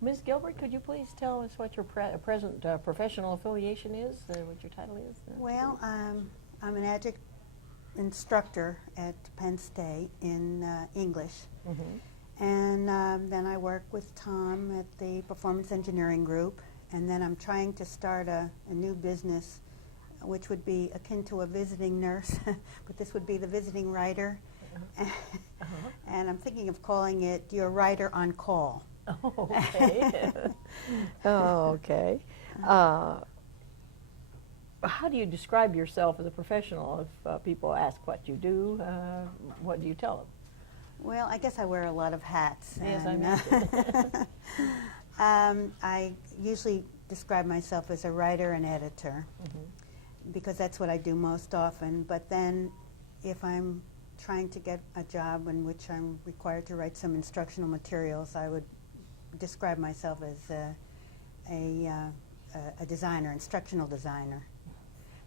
Ms. Gilbert, could you please tell us what your present professional affiliation is, what your title is? Well, I'm an adjunct instructor at Penn State in English. And then I work with Tom at the Performance Engineering Group. And then I'm trying to start a new business, which would be akin to a visiting nurse, but this would be the visiting writer. And I'm thinking of calling it Your Writer on Call. Oh, okay. Oh, okay. How do you describe yourself as a professional? If people ask what you do, what do you tell them? Well, I guess I wear a lot of hats. Yes, I imagine. I usually describe myself as a writer and editor because that's what I do most often. But then if I'm trying to get a job in which I'm required to write some instructional materials, I would describe myself as a designer, instructional designer.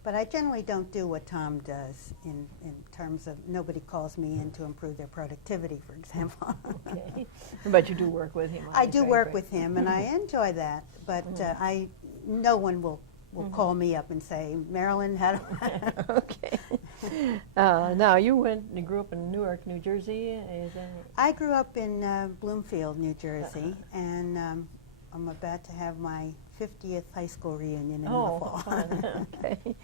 But I generally don't do what Tom does in terms of nobody calls me in to improve their productivity, for example. Okay. But you do work with him. I do work with him, and I enjoy that. But no one will call me up and say, Marilyn, how do I... Okay. Now, you grew up in Newark, New Jersey. Is that... I grew up in Bloomfield, New Jersey, and I'm about to have my 50th high school reunion in the fall. Fun. Okay.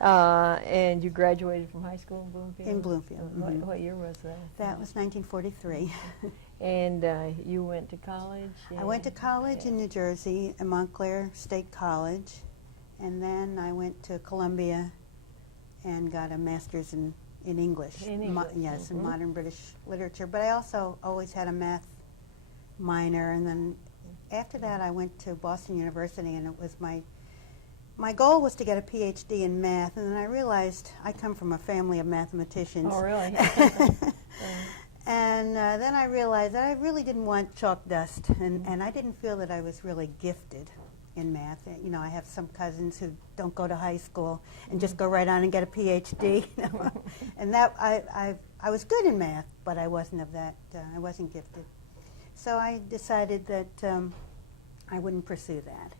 And you graduated from high school in Bloomfield? In Bloomfield. What year was that? That was 1943. And you went to college? I went to college in New Jersey, at Montclair State College, and then I went to Columbia and got a master's in English. In English? Yes, in modern British literature. But I also always had a math minor, and then after that I went to Boston University, and it was my goal was to get a PhD in math, and then I realized I come from a family of mathematicians. Oh, really? And then I realized that I really didn't want chalk dust, and I didn't feel that I was really gifted in math. You know, I have some cousins who don't go to high school and just go right on and get a PhD. You know? And that I was good in math, but I wasn't of that. I wasn't gifted. So I decided that I wouldn't pursue that,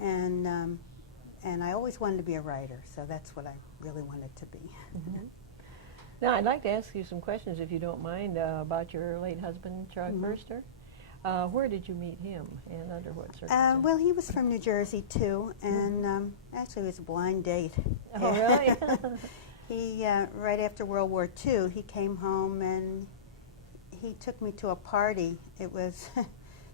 and I always wanted to be a writer. So that's what I really wanted to be. Now, I'd like to ask you some questions, if you don't mind, about your late husband, Charlie Furster. Where did you meet him, and under what circumstances? Well, he was from New Jersey, too, and actually it was a blind date. Oh, really? He, right after World War II, he came home and he took me to a party. It was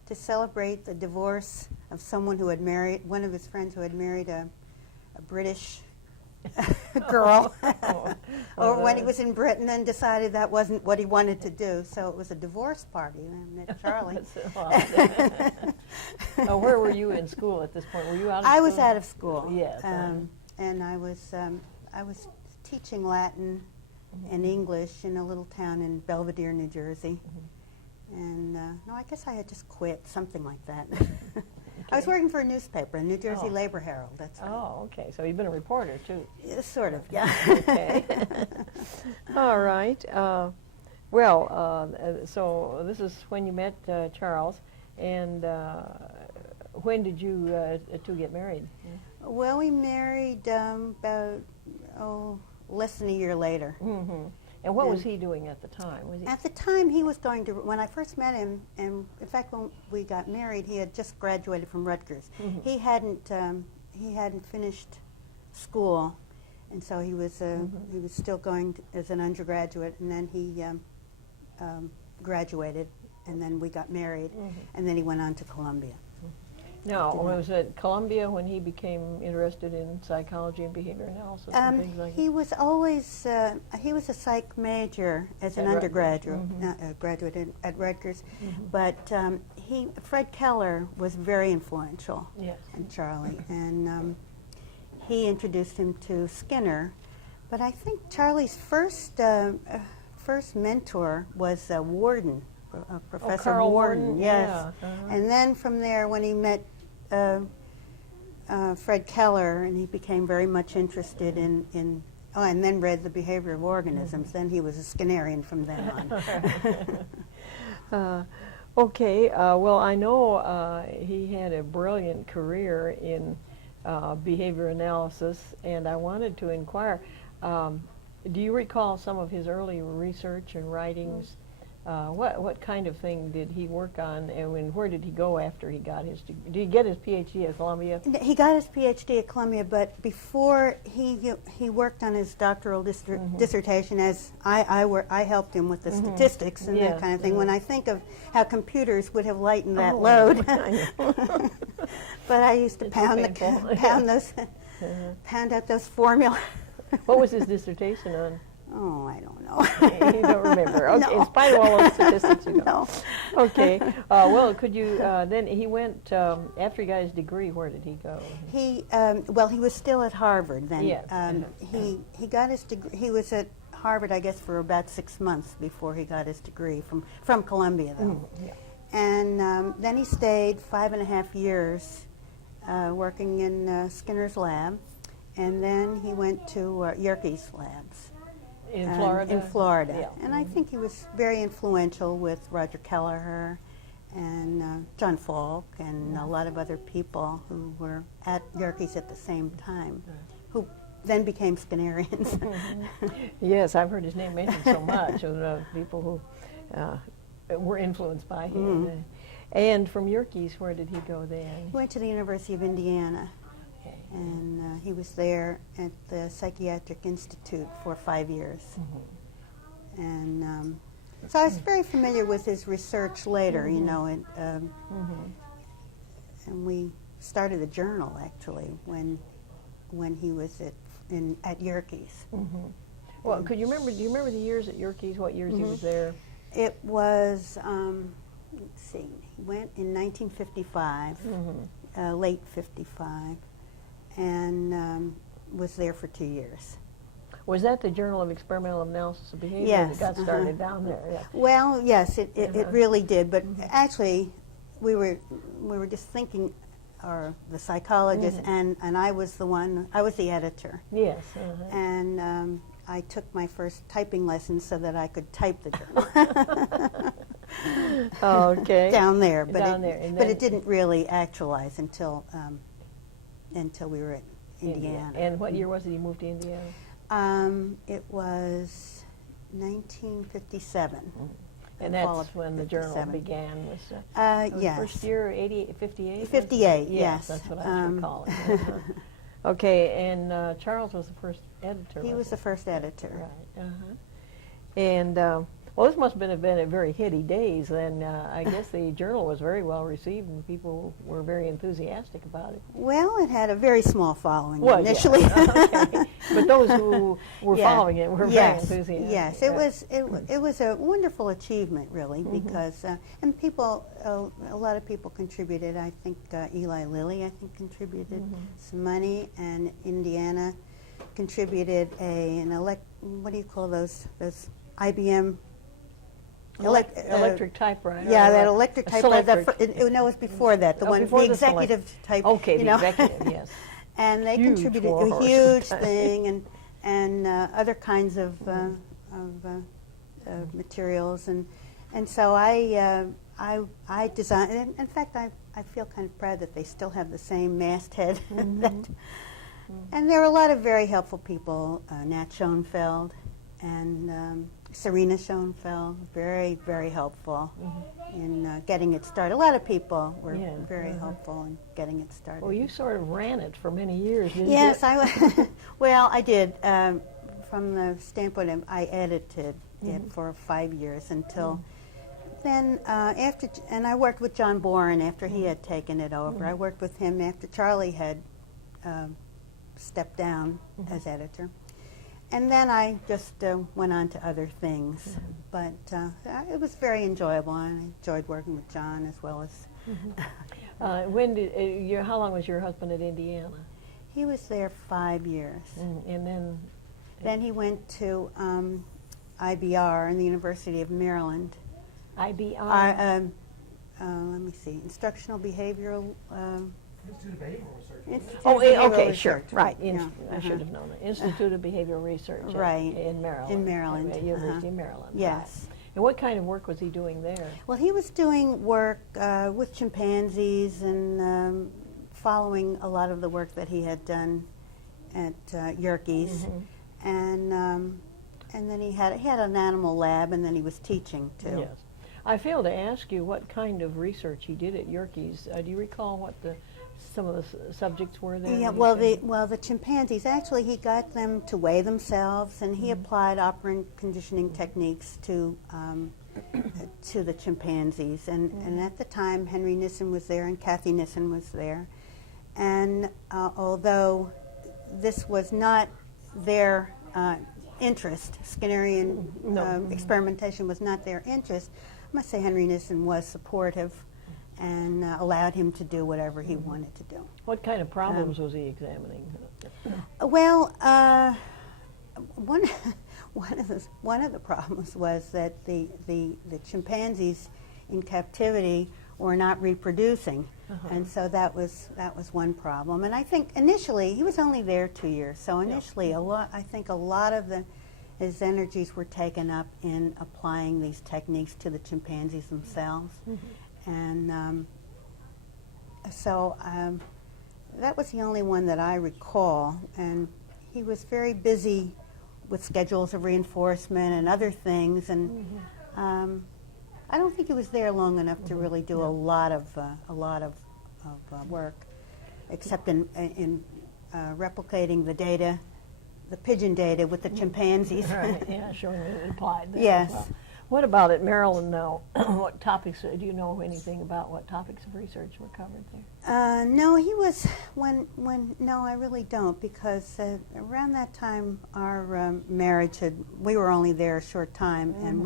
to celebrate the divorce of someone who had married, one of his friends who had married a British girl, or when he was in Britain and decided that wasn't what he wanted to do. So it was a divorce party, and I met Charlie. Where were you in school at this point? Were you out of school? I was out of school. Yes. And I was teaching Latin and English in a little town in Belvedere, New Jersey. And no, I guess I had just quit, something like that. I was working for a newspaper, the New Jersey Labor Herald. That's right. Oh, okay. So you've been a reporter, too. Sort of, yeah. Okay. All right. So this is when you met Charles, and when did you two get married? Well, we married about, less than a year later. And what was he doing at the time? Was he at the time, he was going to, when I first met him, and in fact, when we got married, he had just graduated from Rutgers. He hadn't finished school, and so he was still going as an undergraduate, and then he graduated, and then we got married, and then he went on to Columbia. Now, was it Columbia when he became interested in psychology and behavior analysis and things like that? He was always, he was a psych major as an undergraduate, graduate at Rutgers, but Fred Keller was very influential in Charlie, and he introduced him to Skinner, but I think Charlie's first mentor was Warden. Professor Carl Warden, yes. Yeah. And then from there, when he met Fred Keller, and he became very much interested in and then read The Behavior of Organisms, then he was a Skinnerian from then on. Okay, well, I know he had a brilliant career in behavior analysis, and I wanted to inquire, do you recall some of his early research and writings? What kind of thing did he work on, and where did he go after he got his degree? Did he get his PhD at Columbia? He got his PhD at Columbia, but before he worked on his doctoral dissertation, as I helped him with the statistics and that kind of thing. When I think of how computers would have lightened that load, but I used to pound out those formulas. What was his dissertation on? Oh, I don't know. You don't remember. Okay, No. in spite of all those statistics, you don't. No. Okay. Well, could you, then he went, after he got his degree, where did he go? Well, he was still at Harvard then. Yes. He got his degree. He was at Harvard, I guess, for about 6 months before he got his degree from Columbia, though. Yeah. And then he stayed 5.5 years working in Skinner's lab, and then he went to Yerkes labs. In Florida? In Florida. Yeah. And I think he was very influential with Roger Kelleher and John Falk and a lot of other people who were at Yerkes at the same time, who then became Skinnerians. Yes, I've heard his name mentioned so much of people who were influenced by him. And from Yerkes, where did he go then? He went to the University of Indiana, Okay. and he was there at the Psychiatric Institute for 5 years. And so I was very familiar with his research later, you know, and we started a journal, actually, when he was at Yerkes. Well, do you remember the years at Yerkes, what years he was there? It was, let's see, he went in 1955, late 55, and was there for 2 years. Was that the Journal of Experimental Analysis of Behavior Yes, that got started down there? Yeah. Well, yes, it really did, but actually we were just thinking, or the psychologist, and I was the editor. Yes. And I took my first typing lessons so that I could type the journal. Okay. Down there, Down there, and then it didn't really actualize until we were at Indiana. And what year was it you moved to Indiana? It was 1957. And fall that's of when the journal 57. began. Was Yes. First year, 58? 58, Yes, yes. that's what I was recalling. Okay, and Charles was the first editor. He was the first editor. Right. And well, this must have been a very heady days. Then I guess the journal was very well received, and people were very enthusiastic about it. Well, it had a very small following Well, initially. yeah. Okay. But those who were following it were very enthusiastic. Yes, it was a wonderful achievement, really, because and people, a lot of people contributed. I think Eli Lilly, contributed some money, and Indiana contributed what do you call those IBM. Electric typewriter. Yeah, that electric typewriter. Selectric. No, it was before that. The before the executive type. Okay, you the know. executive, yes. And they Huge contributed a warhorse. huge thing, and other kinds of materials, and so I designed. In fact, I feel kind of proud that they still have the same masthead. And there were a lot of very helpful people. Nat Schoenfeld and Serena Schoenfeld, very, very helpful in getting it started. A lot of people were very helpful in getting it started. Well, you sort of ran it for many years, didn't you? Yes, well, I did. From the standpoint of I edited it for 5 years until then. And I worked with John Boren after he had taken it over. I worked with him after Charlie had stepped down as editor. And then I just went on to other things. But it was very enjoyable, and I enjoyed working with John as well as... How long was your husband at Indiana? He was there 5 years. And then? Then he went to IBR in the University of Maryland. IBR? Let me see, Instructional Behavioral... Institute of Behavioral Research. Institute Oh, of Behavioral okay, Research. sure, right. Yeah, I should have known that. Institute of Behavioral Research Right. in Maryland. In Maryland, University of Maryland. Yes. Right. And what kind of work was he doing there? Well, he was doing work with chimpanzees and following a lot of the work that he had done at Yerkes, and then he had an animal lab, and then he was teaching too. Yes. I failed to ask you what kind of research he did at Yerkes. Do you recall what some of the subjects were there? Yeah, well, the chimpanzees, actually he got them to weigh themselves, and he applied operant conditioning techniques to the chimpanzees. And at the time, Henry Nissen was there and Kathy Nissen was there. And although this was not their interest, Skinnerian experimentation was not their interest, I must say Henry Nissen was supportive and allowed him to do whatever he wanted to do. What kind of problems was he examining? Well, one of the problems was that the chimpanzees in captivity were not reproducing, and so that was one problem. And I think initially he was only there 2 years, so initially I think a lot of his energies were taken up in applying these techniques to the chimpanzees themselves. And so that was the only one that I recall. And he was very busy with schedules of reinforcement and other things. And I don't think he was there long enough to really do a lot of work, except in replicating the data, the pigeon data with the chimpanzees. Right, yeah, showing it applied there. Yes. As well. What about at Marilyn now? What topics, do you know anything about what topics of research were covered there? No, he was, no, I really don't, because around that time our marriage we were only there a short time, and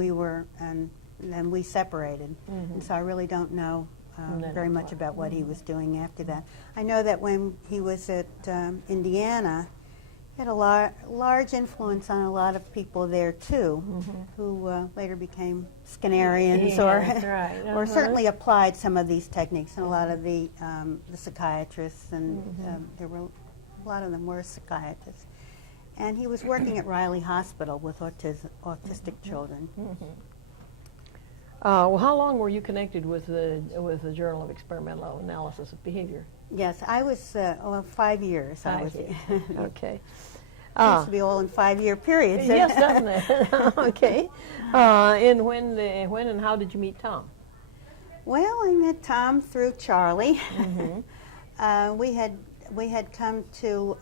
then we separated. And so I really don't know very much about what he was doing after that. I know that when he was at Indiana, he had a large influence on a lot of people there too, who later became Skinnerians, or certainly applied some of these techniques. And a lot of the psychiatrists, and there were a lot of them were psychiatrists. And he was working at Riley Hospital with autistic children. Well, how long were you connected with the Journal of Experimental Analysis of Behavior? Yes, I was 5 years. Okay. It used to be all in 5-year periods. Yes, doesn't it? Okay. And when and how did you meet Tom? Well, I met Tom through Charlie. We had come to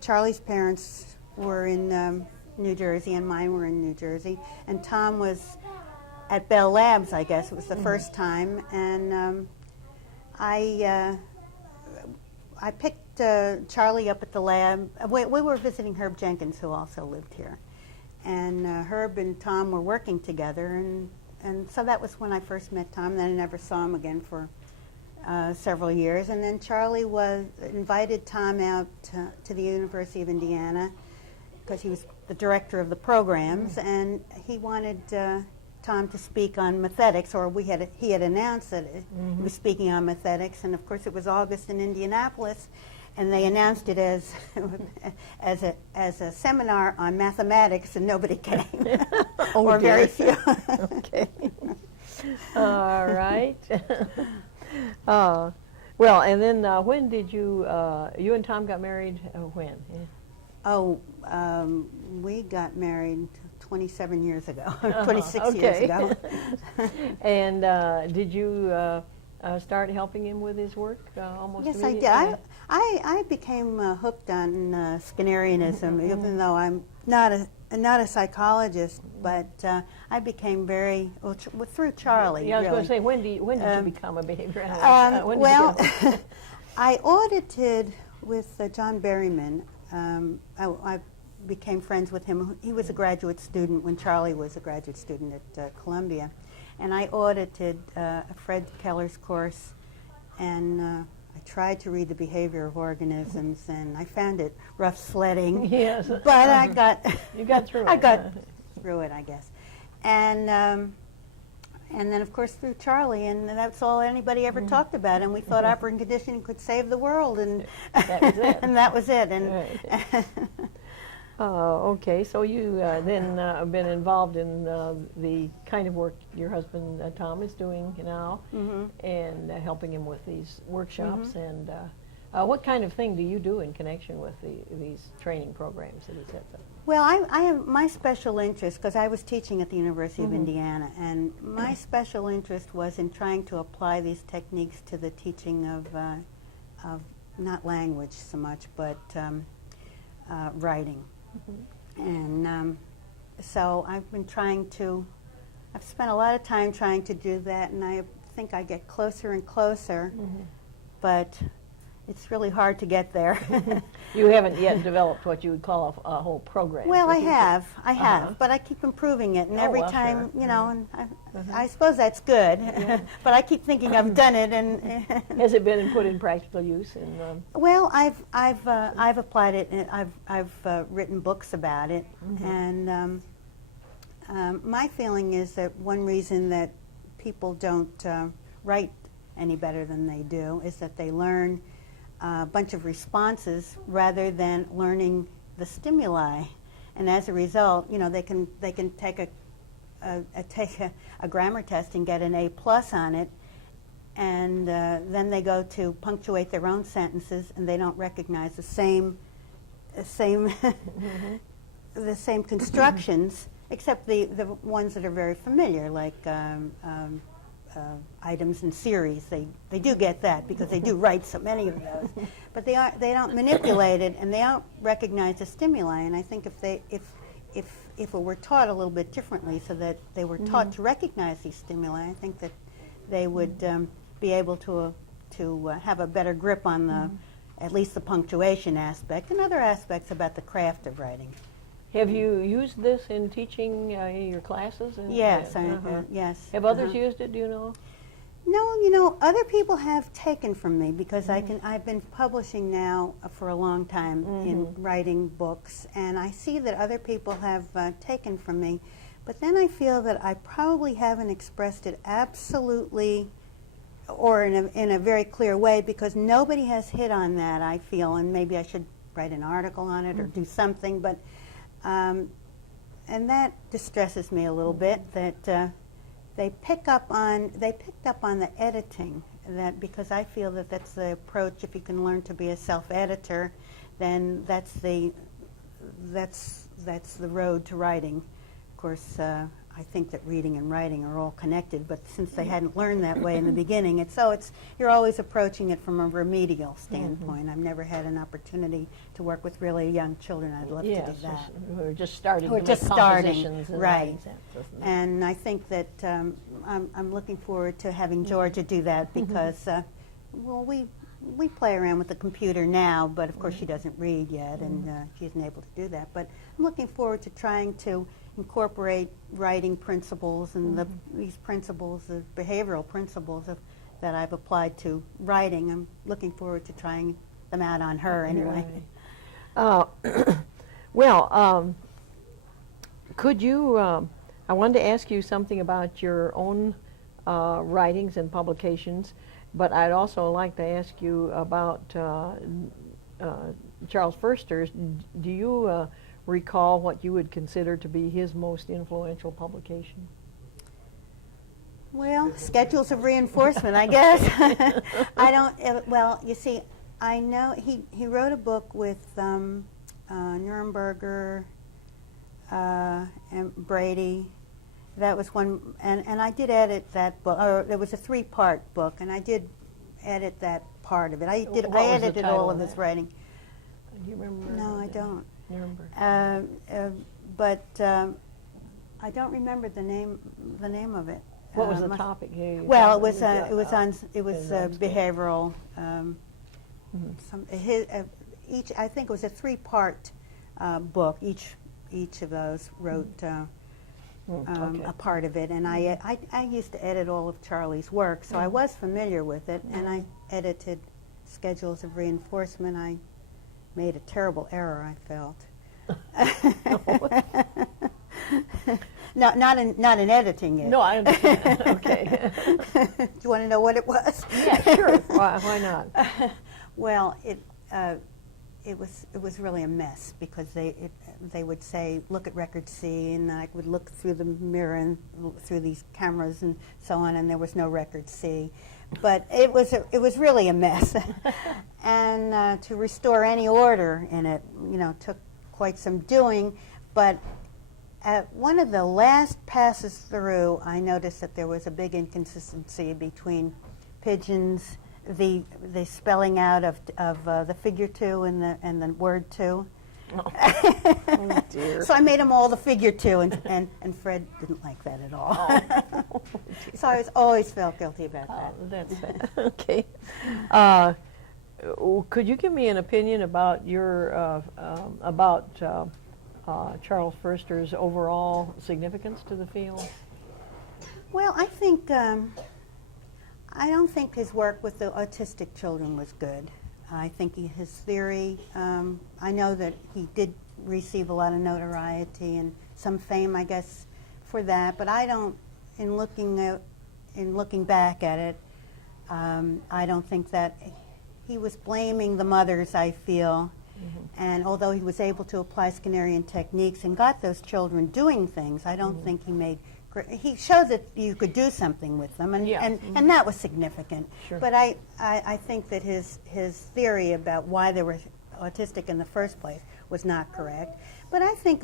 Charlie's parents were in New Jersey, and mine were in New Jersey, and Tom was at Bell Labs, I guess. It was the first time, and I picked Charlie up at the lab. We were visiting Herb Jenkins, who also lived here, and Herb and Tom were working together, and so that was when I first met Tom. Then I never saw him again for several years, and then Charlie invited Tom out to the University of Indiana because he was the director of the programs, and he wanted Tom to speak on methetics, or he had announced that he was speaking on methetics, and of course it was August in Indianapolis, and they announced it as a seminar on mathematics, and nobody came, or very few. Okay. All right. Well, and then when did you and Tom got married? When? Yeah. We got married 27 years ago, 26 years ago. And did you start helping him with his work almost Yes, immediately? I did. I became hooked on Skinnerianism, even though I'm not a psychologist, but I became very, through Charlie. Yeah, I was really. going to say, when did you become a behavior analyst? I audited with John Berryman. I became friends with him. He was a graduate student when Charlie was a graduate student at Columbia. And I audited Fred Keller's course, and I tried to read the behavior of organisms, and I found it rough sledding. Yes. But I got you got through it. I got through it, I guess. And then, of course, through Charlie, and that's all anybody ever talked about. And we thought operant conditioning could save the world, and that was it. and that was it. And right. Okay, so you then have been involved in the kind of work your husband Tom is doing now, and helping him with these workshops. And what kind of thing do you do in connection with these training programs that he sets up? Well, I have my special interest, because I was teaching at the University of Indiana, and my special interest was in trying to apply these techniques to the teaching of not language so much, but writing. And so I've spent a lot of time trying to do that, and I think I get closer and closer, but it's really hard to get there. You haven't yet developed what you would call a whole program. Well, so I have, but I keep improving it, and Oh, every well, time, sure. you know, and I suppose that's good, but I keep thinking I've done it, and Has it been put in practical use? well, I've applied it, and I've written books about it, and my feeling is that one reason that people don't write any better than they do is that they learn a bunch of responses rather than learning the stimuli, and as a result, you know, they can take a grammar test and get an A+ on it, and then they go to punctuate their own sentences, and they don't recognize the same the same constructions, except the ones that are very familiar, like items and series. They do get that because they do write so many of those, but they don't manipulate it, and they don't recognize the stimuli. And I think if it were taught a little bit differently, so that they were taught to recognize these stimuli, I think that they would be able to have a better grip on the at least the punctuation aspect and other aspects about the craft of writing. Have you used this in teaching your classes? Yes, yes. Have others used it? Do you know? No, you know, other people have taken from me, because I've been publishing now for a long time in writing books, and I see that other people have taken from me, but then I feel that I probably haven't expressed it absolutely or in a very clear way, because nobody has hit on that, I feel, and maybe I should write an article on it or do something, but and that distresses me a little bit, that they picked up on the editing, that because I feel that that's the approach. If you can learn to be a self-editor, then that's the road to writing. Of course, I think that reading and writing are all connected, but since they hadn't learned that way in the beginning, you're always approaching it from a remedial standpoint. I've never had an opportunity to work with really young children. I'd love to do that. We're just starting We're to just make starting, compositions and right. writing sentences. And I think that I'm looking forward to having Georgia do that, because, well, we play around with the computer now, but of course she doesn't read yet, and she isn't able to do that. But I'm looking forward to trying to incorporate writing principles and these principles, the behavioral principles that I've applied to writing. I'm looking forward to trying them out on her anyway. Well, could you, I wanted to ask you something about your own writings and publications, but I'd also like to ask you about Charles Foerster's. Do you recall what you would consider to be his most influential publication? Well, schedules of reinforcement, I guess. I don't, well, you see, I know he wrote a book with Nuremberger and Brady. That was one, and I did edit that book, or it was a 3-part book, and I did edit that part of it. I edited all of his writing. Do you remember? No, I don't. Nuremberg. But I don't remember the name of it. What was the topic? Well, it was behavioral. I think it was a 3-part book. Each of those wrote a part of it, and I used to edit all of Charlie's work, so I was familiar with it, and I edited Schedules of Reinforcement. I made a terrible error, I felt. No, not in editing it. No, I understand. Okay. Do you want to know what it was? Yeah, sure. Why not? Well, it was really a mess because they would say, look at record C, and I would look through the mirror and through these cameras and so on, and there was no record C. But it was really a mess. And to restore any order in it, took quite some doing. But at one of the last passes through, I noticed that there was a big inconsistency between pigeons, the spelling out of the figure 2 and the word 2. Oh, dear. So I made them all the figure 2, and Fred didn't like that at all. Oh. So I always felt guilty about that. Oh, that's bad. Okay. Could you give me an opinion about your Charles Furster's overall significance to the field? Well, I think I don't think his work with the autistic children was good. I think his theory, I know that he did receive a lot of notoriety and some fame, I guess, for that, but I don't, in looking back at it, I don't think that he was blaming the mothers, I feel, and although he was able to apply Skinnerian techniques and got those children doing things, I don't think he showed that you could do something with them, and and that was significant. Sure. But I think that his theory about why they were autistic in the first place was not correct. But I think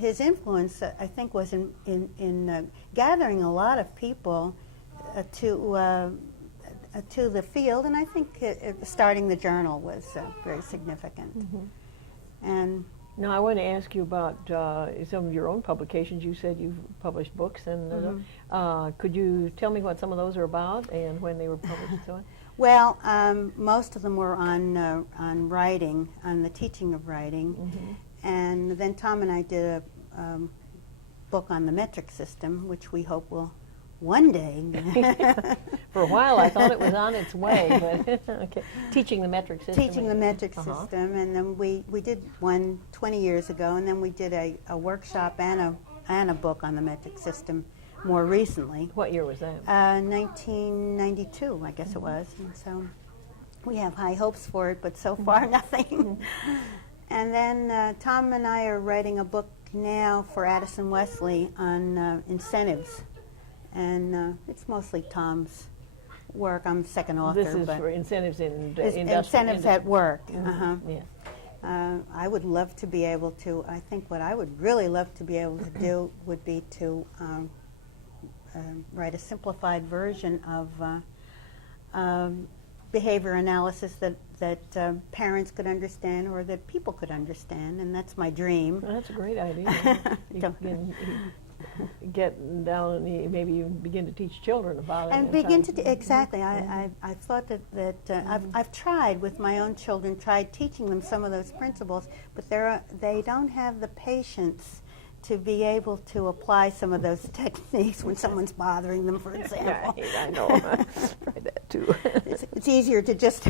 his influence, I think, was in gathering a lot of people to the field, and I think starting the journal was very significant. And now, I want to ask you about some of your own publications. You said you've published books, and could you tell me what some of those are about and when they were published and so on? well, most of them were on writing, on the teaching of writing, and then Tom and I did a book on the metric system, which we hope will one day. For a while, I thought it was on its way, but okay. Teaching the metric system. Teaching the metric system, and then we did one 20 years ago, and then we did a workshop and a book on the metric system more recently. What year was that? 1992, I guess it was. And so we have high hopes for it, but so far nothing. And then Tom and I are writing a book now for Addison Wesley on incentives. And it's mostly Tom's work. I'm the second author. This is for incentives in incentives at work. Yeah. I would love to be able to, I think what I would really love to be able to do would be to write a simplified version of behavior analysis that parents could understand or that people could understand, and that's my dream. Well, that's a great idea. You can get down and maybe you begin to teach children about it. And begin to, exactly. I thought that I've tried with my own children, tried teaching them some of those principles, but they don't have the patience to be able to apply some of those techniques when someone's bothering them, for example. Right, I know. I've tried that too. It's easier to just...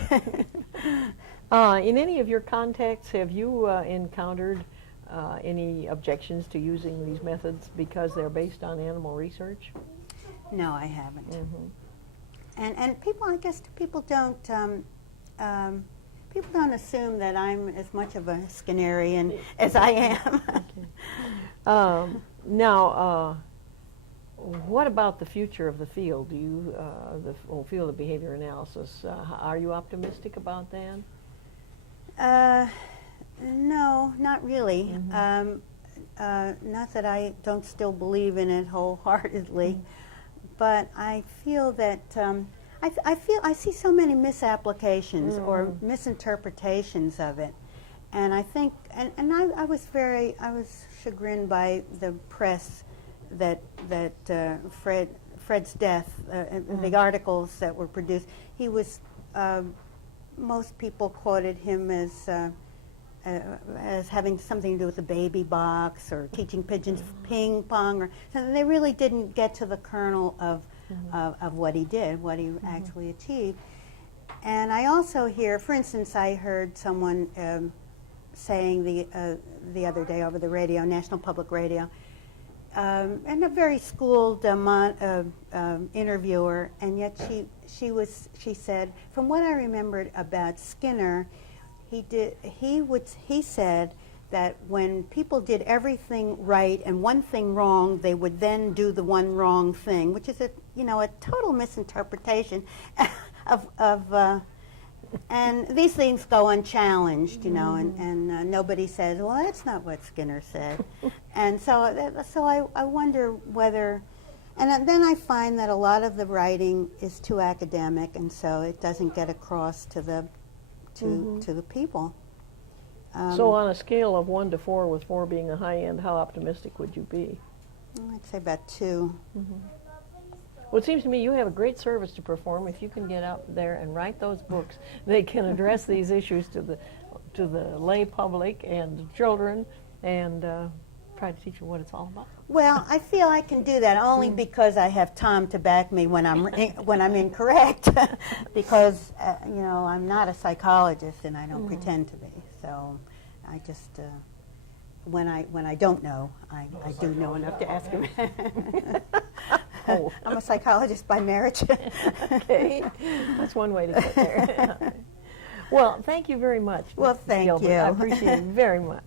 In any of your contacts, have you encountered any objections to using these methods because they're based on animal research? No, I haven't. And people, I guess, people don't assume that I'm as much of a Skinnerian as I am. Now, what about the future of the field? Do you, the whole field of behavior analysis, are you optimistic about that? No, not really. Not that I don't still believe in it wholeheartedly, but I feel that I see so many misapplications or misinterpretaeds of it, and I think I was chagrined by the press that Fred's death, the articles that were produced. He was most people quoted him as having something to do with the baby box or teaching pigeons ping pong, or so they really didn't get to the kernel of what he did, what he actually achieved. And I also hear, for instance, I heard someone saying the other day over the radio, National Public Radio, and a very schooled interviewer, and yet she said, from what I remembered about Skinner, He said that when people did everything right and one thing wrong, they would then do the one wrong thing, which is a total misinterpretation of and these things go unchallenged, and nobody says, well, that's not what Skinner said. And so I wonder whether, and then I find that a lot of the writing is too academic, and so it doesn't get across to the people. So on a scale of 1 to 4, with 4 being a high end, how optimistic would you be? I'd say about 2. Well, it seems to me you have a great service to perform. If you can get out there and write those books, they can address these issues to the lay public and children, and try to teach them what it's all about. Well, I feel I can do that only because I have Tom to back me when I'm incorrect, because I'm not a psychologist and I don't pretend to be. So I just when I don't know, I do know enough to ask him. Oh. I'm a psychologist by marriage. Okay, that's one way to get there. Well, thank you very much. Well, Ms. thank Gilbert. you. I appreciate it very much.